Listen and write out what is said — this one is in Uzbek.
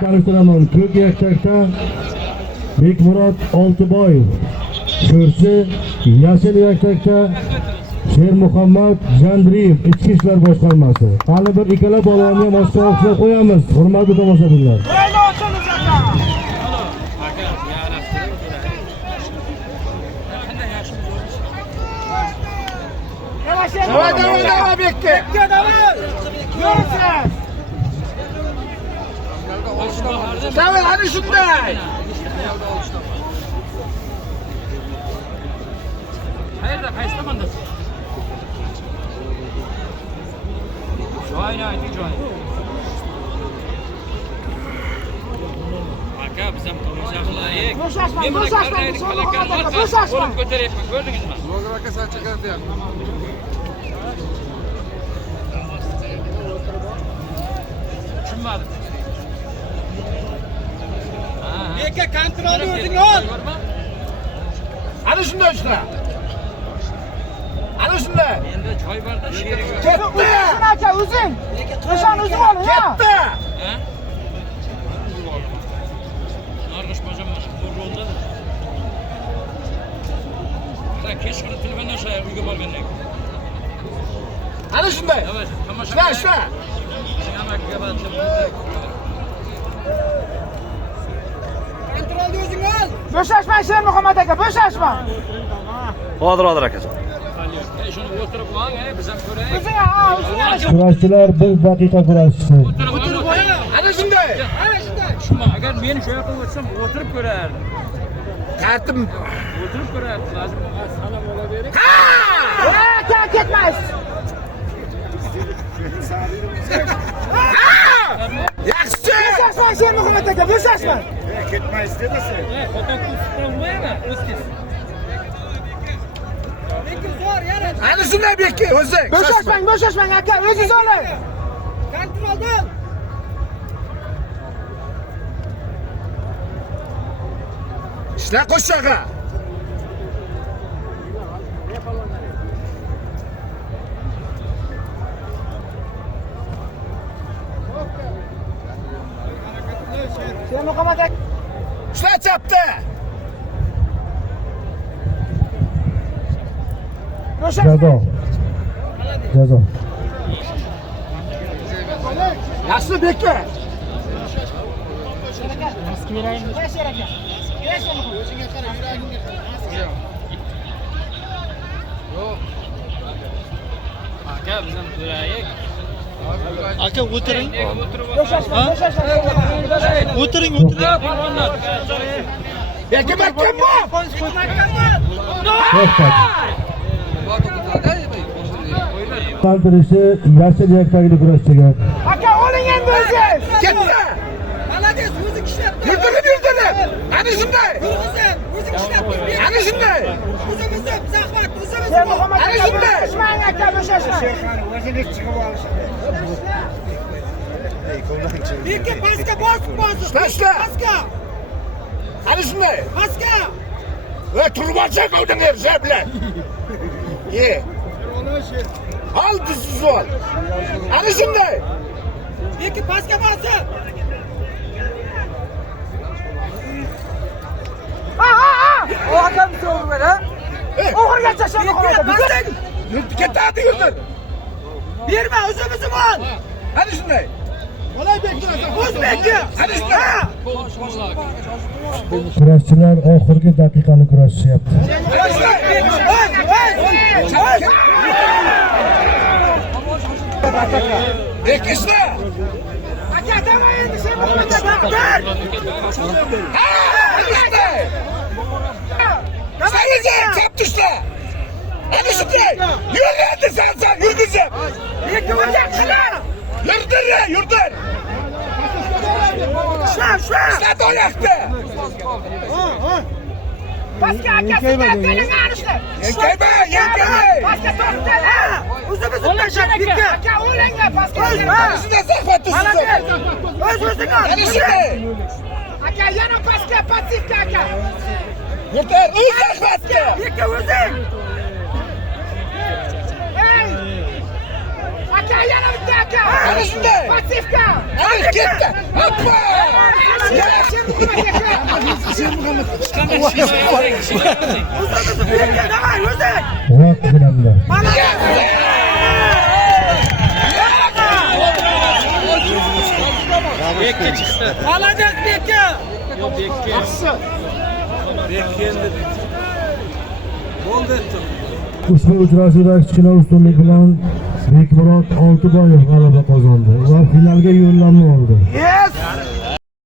Tanıştıraman Ko'k Yaktakda Bekmurod Oltiboyev, Sho'rchi Yashil Yaktakda Shermuhammad Jandriyev, Ichki ishlar boshqarmasi. Hali bir ikkala balonni ham boshqa o'xshab qo'yamiz. Hurmatli tomoshabinlar. Давай, Bekki. Davay, hadi shunday. Qayerda, qaysi tomonda? Joyni ayting, joyni. Aka, biz ham tomosha qilaylik. Qo'lim ko'taryapman, ko'rdingizmi? Bloger aka sal chaqirdi ham. Tushunmadim. Bekka kontrolni o'zing ol. Ana shunday ishla. Ana shunday. Endi choy barda sherik. Ketdi. Aka o'zing. O'shan o'zing ol. Ketdi. Ha? Narg'ish bojam mana shu rolda. Ana kechqurun telefondan shay uyga borgandan keyin. Ana shunday. Davay, tomosha. Ishla. Amakiga barcha. Kontrolni o'zing ol. Bo'shashma Shermuhammad aka, bo'shashma. Hozir akajon. Shuni o'tirib qo'ying, biz ham ko'raylik. O'zing o'zing. Kurashchilar 1 daqiqa kurashdi. O'tirib qo'ying. Ana shunday. Ana shunday. Tushunma, agar men shu yoqqa o'tsam, o'tirib ko'rardim. Qartim. O'tirib ko'rardim. Hozir salom olavering. Aka ketmaysiz. Yaxshi. Bo'shashma Shermuhammad aka, bo'shashma. Ketmaysiz dedisi. Xotin qilmaymi? O'zsiz. Ana shunday Bekki, o'zing. Bo'shashmang aka, o'zingiz oling. Kontroldan. Ishla qo'shag'a. Shermuhammad aka. Ishla chapda. Jazo. Jazo. Yaxshi Bekki. Aka, biz ham ko'raylik. Aka o'tiring. Bo'shashma. O'tiring. Bekki makkammi? Tantirishi Yashil Yaktakli kurashchiga. Aka oling endi o'zingiz. Ketdi. Молодец, o'zing ishlabdi. Yurdilar. Ana shunday. O'zing ishlabdi. Ana shunday. O'zimiz zahmat, o'zimiz. Shermuhammad Ana aka, shunday. bo'shashmang aka, bo'shashmang. O'zingiz chiqib olishadi. Bekka pastga bosib. Pastga. Pastga. Ana shunday. Pastga. Va turbacha qo'ydinglar bilan. Ye. Al tuzsiz ol. Ana shunday. Bekka pastga bosib. O hakam so'raydi ha. O'g'irgacha Shermuhammad aka. Ketadi yurdi. Berma, o'zimiz ol. Ana shunday. O'zbekka. Ana shunday. Kurashchilar oxirgi daqiqani kurashishyapti. Bekishla. Aka dama endi Shermuhammad aka. Chap tushla. Ana shunday. Yurdi sen yurgizib. Bekka o'zingizlar. Yurdir. Shla. Ishla oyoqda. Pastga aka sizlar qo'lingni Yenkayba. Pastga tortdi. O'zimiz tashab Bekka. Aka o'linglar pastga. Ana shunday zahmat tushsiz. O'zing ol. Ana shunday. Aka yana pastga, passivga aka. Yurdir. Zahmatga. Bekka o'zing. Aka yana bitta aka. Ana shunday. Passivga. Ana ketdi. Hoppa. O'zimizni birga, davay, o'zing. Vaqt bilamda. Mana Bekka chiqdi. Молодец, Bekka. Yo'q, Bekka. Ushbu uchrashuvda kichkina ustunlik bilan Bekmurod Oltiboyev g'alaba qozondi va finalga yo'llanma oldi. Yes.